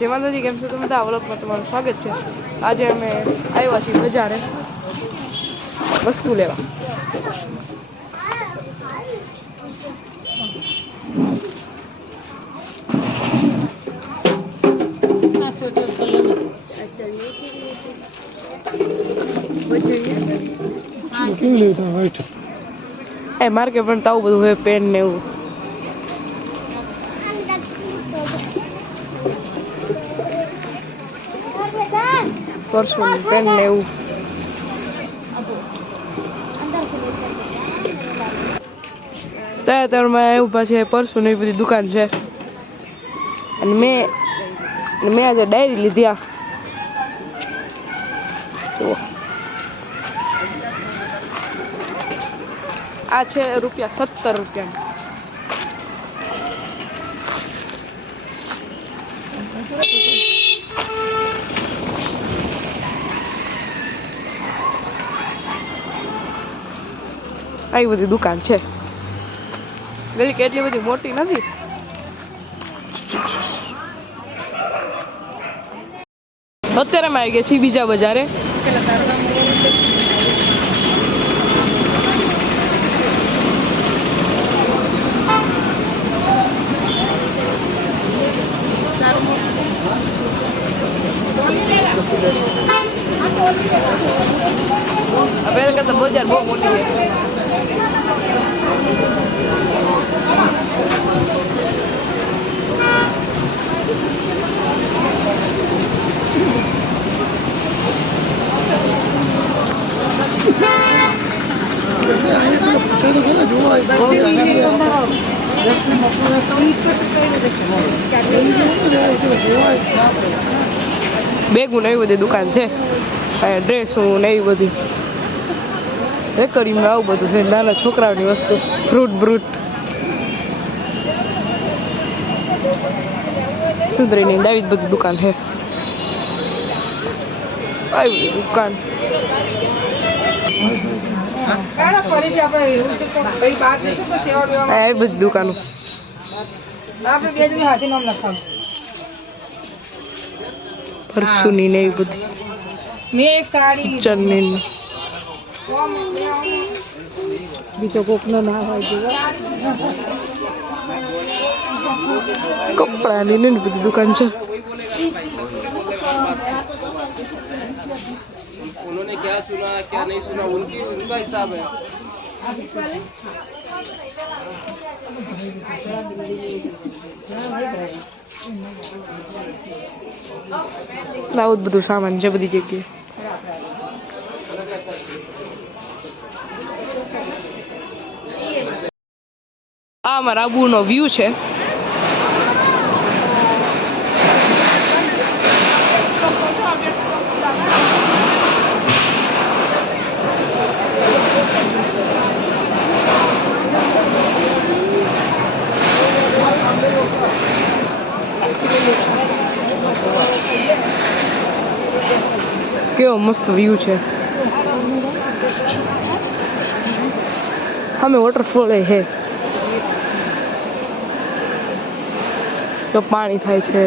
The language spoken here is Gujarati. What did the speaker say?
જય માતાજી, કેમ છો તમે? આ વ્લોગમાં તમારું સ્વાગત છે. આજે અમે આવ્યા છીએ બજારે વસ્તુ લેવા. માર્કેટ પણ તો આવું બધું હોય, પેન ને એવું. પરસું પેન ને એવું. ત્યાંમાં એવું પાછી પરસું ને એવી બધી દુકાન છે. અને મેં આજે ડાયરી લીધી. આ છે ₹17. આવી બધી દુકાન છે. ગલી કેટલી બધી મોટી નથી. અત્યારે અમે આવી ગયા છીએ બીજા બજારે. પહેલા કરતા બજાર બહુ મોટી છે. બેગું ને એવી બધી દુકાન છે. ડ્રેસું ને એવી બધી રેકડીમાં આવું બધું છે. નાના છોકરાઓની વસ્તુ, ફ્રૂટ બ્રૂટ, સુંદરીની આવી બધી દુકાન છે. આવી બધી દુકાન આવી બધી દુકાનો. પરસુની ને એવી બધી કિચનની. બીજો કોક નો ના હોય. કપડાની ને બધી દુકાન છે. उन्होंने क्या सुना क्या नहीं सुना उनका हिसाब है. આવું બધું સામાન છે બધી જગ્યાએ. આ અમારા આબુનો વ્યૂ છે. કેવો મસ્ત વ્યૂ છે. સામે વોટરફોલ છે. તો પાણી થાય છે.